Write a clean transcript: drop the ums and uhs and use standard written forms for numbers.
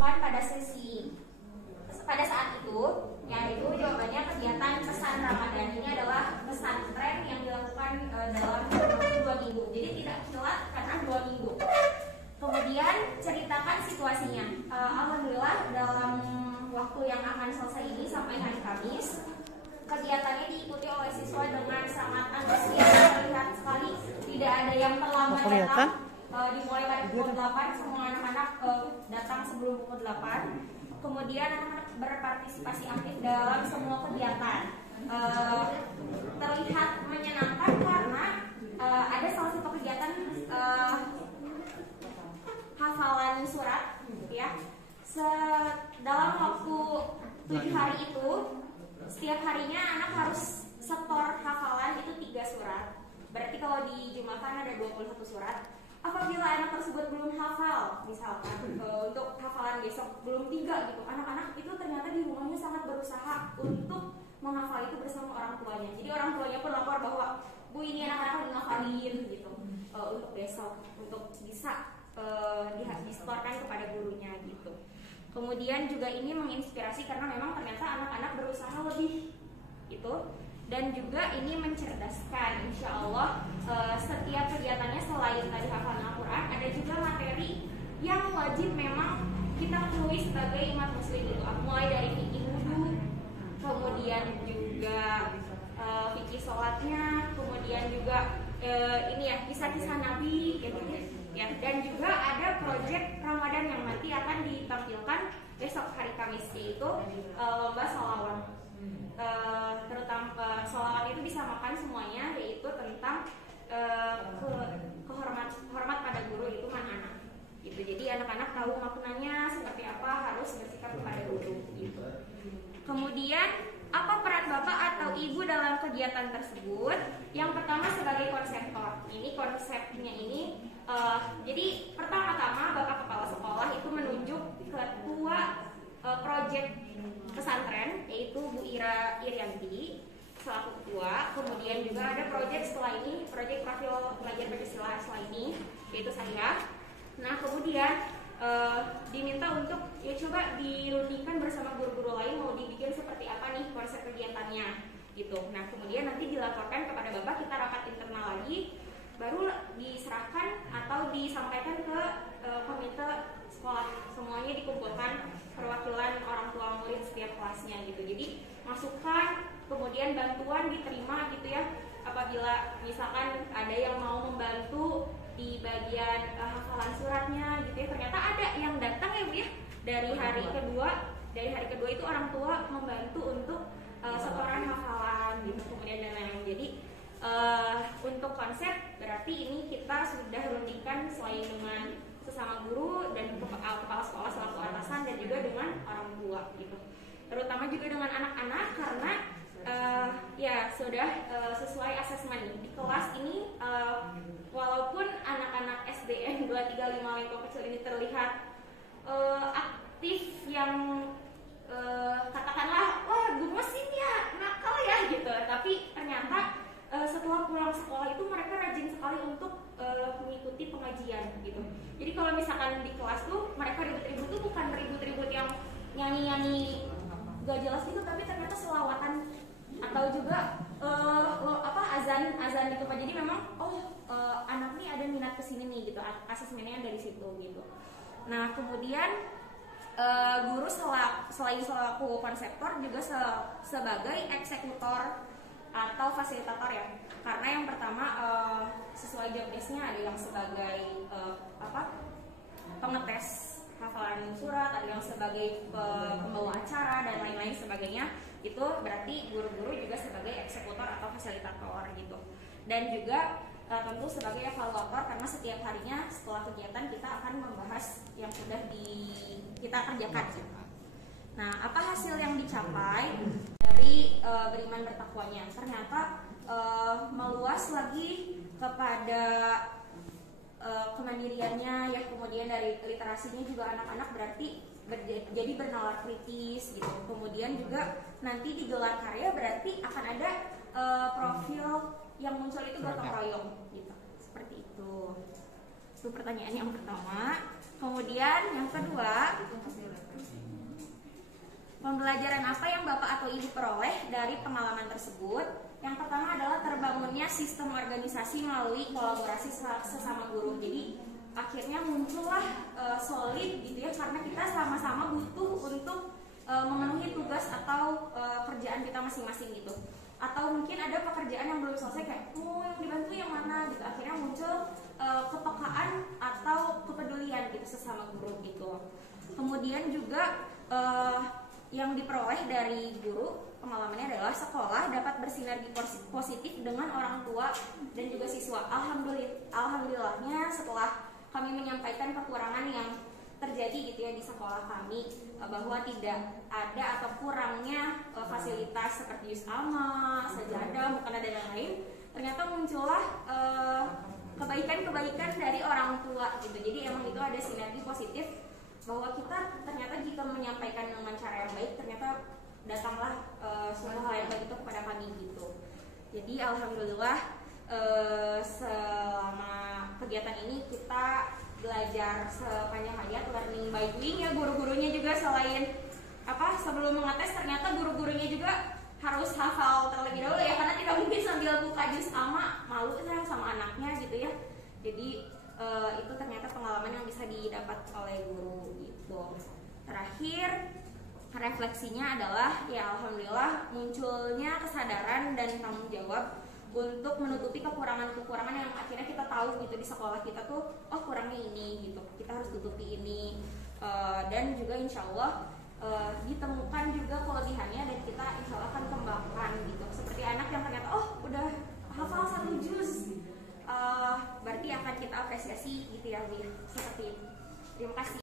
dilakukan pada saat itu, yaitu jawabannya kegiatan pesan Ramadan ini adalah pesantren yang dilakukan dalam waktu 2 minggu. Jadi tidak kilat karena 2 minggu. Kemudian ceritakan situasinya. Alhamdulillah dalam waktu yang akan selesai ini sampai hari Kamis, kegiatannya diikuti oleh siswa dengan sangat antusias. Terlihat sekali tidak ada yang terlambat datang. Dimulai pada pukul 8, semua anak-anak datang sebelum pukul 8. Kemudian anak-anak berpartisipasi aktif dalam semua kegiatan. Terlihat menyenangkan karena ada salah satu kegiatan hafalan surat, ya. Dalam waktu 7 hari itu, setiap harinya anak harus setor hafalan itu 3 surat. Berarti kalau dijumlahkan ada 21 surat. Apabila anak tersebut belum hafal, misalkan untuk hafalan besok belum 3 gitu, anak-anak itu ternyata di rumahnya sangat berusaha untuk menghafal itu bersama orang tuanya. Jadi orang tuanya pun lapor bahwa, Bu, ini anak-anak udah ngafalin gitu untuk besok, untuk bisa disetorkan kepada gurunya gitu. Kemudian juga ini menginspirasi karena memang ternyata anak-anak berusaha lebih gitu. Dan juga ini mencerdaskan, insya Allah setiap kegiatannya selain tadi hafalan Al-Quran, ada juga materi yang wajib memang kita ketahui sebagai umat muslim itu, mulai dari fikih wudu, kemudian juga fikih sholatnya, kemudian juga ini ya kisah-kisah Nabi, gitu ya. Dan juga ada proyek Ramadan yang nanti akan ditampilkan besok hari Kamis, yaitu lomba sholawat. Terutama sholawat itu bisa makan semuanya, yaitu tentang hormat pada guru, itu anak gitu. Jadi anak-anak tahu maknanya seperti apa harus bersikap kepada guru gitu. Kemudian apa peran bapak atau ibu dalam kegiatan tersebut? Yang pertama sebagai konseptor. Ini konsepnya ini jadi pertama-tama bapak kepala sekolah itu menunjuk ketua proyek pesantren, yaitu Bu Ira Irianti selaku ketua. Kemudian juga ada proyek setelah ini, proyek profil pelajar Pancasila setelah ini, yaitu saya. Nah kemudian diminta untuk ya coba dirundingkan bersama guru-guru lain mau dibikin seperti apa nih konsep kegiatannya gitu. Nah kemudian nanti dilaporkan kepada bapak, kita rapat internal lagi, baru diserahkan atau disampaikan ke komite sekolah. Semuanya dikumpulkan, perwakilan orang tua murid setiap kelasnya gitu. Jadi masukan, kemudian bantuan diterima gitu ya. Apabila misalkan ada yang mau membantu di bagian hafalan suratnya gitu ya, ternyata ada yang datang ya Bu ya, dari hari kedua itu orang tua membantu untuk setoran hafalan gitu, kemudian dan lain-lain. Jadi untuk konsep berarti ini kita sudah rundingkan selain dengan sesama guru dan kepala sekolah selaku atasan, dan juga dengan orang tua gitu. Terutama juga dengan anak-anak karena ya sudah sesuai asesmen di kelas ini. Walaupun anak-anak SDN 235 Lengkong Kecil ini terlihat aktif yang katakanlah wah gemesin ya, nakal ya gitu, tapi ternyata setelah pulang sekolah itu mereka rajin sekali untuk mengikuti pengajian gitu. Jadi kalau misalkan di kelas tuh mereka ribut-ribut tuh bukan ribut-ribut yang nyanyi-nyanyi gak jelas gitu, tapi ternyata selawatan atau juga azan gitu Pak. Jadi memang anak nih ada minat kesini nih gitu, asesmennya dari situ gitu. Nah kemudian guru selain selaku konseptor juga sebagai eksekutor atau fasilitator ya. Karena yang pertama sesuai job desk-nya ada yang sebagai pengetes hafalan surat, ada yang sebagai pembawa acara dan lain-lain sebagainya. Itu berarti guru-guru juga sebagai eksekutor atau fasilitator gitu. Dan juga tentu sebagai evaluator, karena setiap harinya setelah kegiatan kita akan membahas yang sudah kita kerjakan gitu. Nah, apa hasil yang dicapai dari beriman bertakwanya? Ternyata meluas lagi kepada kemandiriannya ya, kemudian dari literasinya juga anak-anak berarti jadi bernalar kritis gitu. Kemudian juga nanti di gelar karya berarti akan ada profil yang muncul itu gotong royong gitu, seperti itu. Itu pertanyaan yang pertama. Kemudian yang kedua, Pembelajaran apa yang Bapak atau Ibu peroleh dari pengalaman tersebut? Yang pertama adalah terbangunnya sistem organisasi melalui kolaborasi sesama guru. Jadi akhirnya muncullah solid gitu ya, karena kita sama-sama butuh untuk memenuhi tugas atau kerjaan kita masing-masing gitu. Atau mungkin ada pekerjaan yang belum selesai, kayak yang dibantu yang mana gitu. Akhirnya muncul kepekaan atau kepedulian gitu sesama guru gitu. Kemudian juga yang diperoleh dari guru, pengalamannya adalah sekolah dapat bersinergi positif dengan orang tua dan juga siswa. Alhamdulillahnya setelah kami menyampaikan kekurangan yang terjadi gitu ya di sekolah kami, bahwa tidak ada atau kurangnya fasilitas seperti jus ama, sajadah, bukan ada yang lain, ternyata muncullah kebaikan-kebaikan dari orang tua gitu. Jadi emang itu ada sinergi positif, bahwa kita ternyata jika menyampaikan dengan cara yang baik, ternyata datanglah suatu hal yang baik itu kepada kami gitu. Jadi alhamdulillah selama kegiatan ini kita belajar sepanjang hayat, learning by doing ya. Guru-gurunya juga selain sebelum mengetes, ternyata guru-gurunya juga harus hafal terlebih dahulu ya, karena tidak mungkin sambil buka jus ama, malu kan sama anaknya gitu ya. Jadi itu ternyata pengalaman yang bisa didapat oleh guru gitu. Terakhir, refleksinya adalah ya alhamdulillah munculnya kesadaran dan tanggung jawab untuk menutupi kekurangan-kekurangan yang akhirnya kita tahu gitu di sekolah kita tuh, kurangnya ini gitu, kita harus tutupi ini, dan juga insya Allah ditemukan juga kelebihannya dan kita insya Allah akan kembangkan gitu. Seperti anak yang ternyata udah hafal 1 juz, berarti akan kita apresiasi gitu ya, seperti itu. Terima kasih.